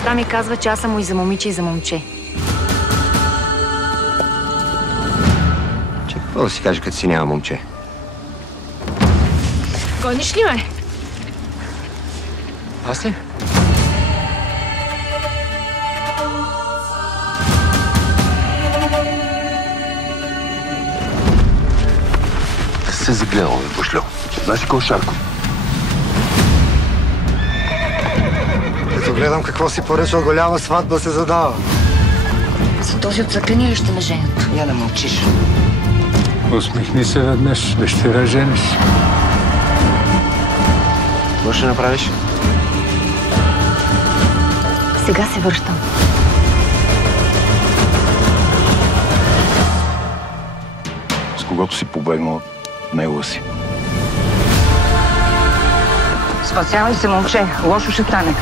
Баща ми казва, че аз съм му и за момиче, и за момче. Че какво да си каже, като си няма момче? Гониш ли ме? Аз ли? Се загледал, бе, пошлю. Знаеш ли кой е Шарко? Като гледам какво си поръчал, голяма сватба се задава. За този отцъкани ли ще ме женят? Я не мълчиш. Усмихни се веднъж, дъщеря жениш. Какво ще направиш? Сега се връщам. С когото си побегнал него си. Спасявай се, момче. Лошо ще стане.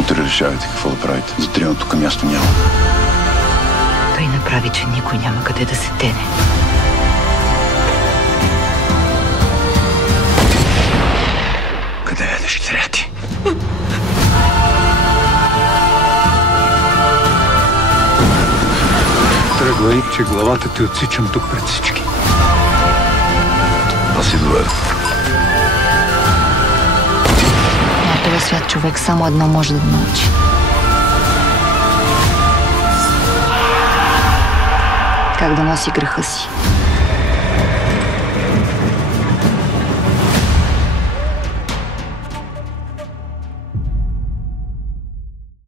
Утре решавайте какво да правите. За трима тук място няма. Той направи, че никой няма къде да се тене. Къде е дъщеря ти? Тръгвай, че главата ти отсичам тук пред всички. Аз си доведох. На този свят човек само едно може да научи. Как да носи греха си.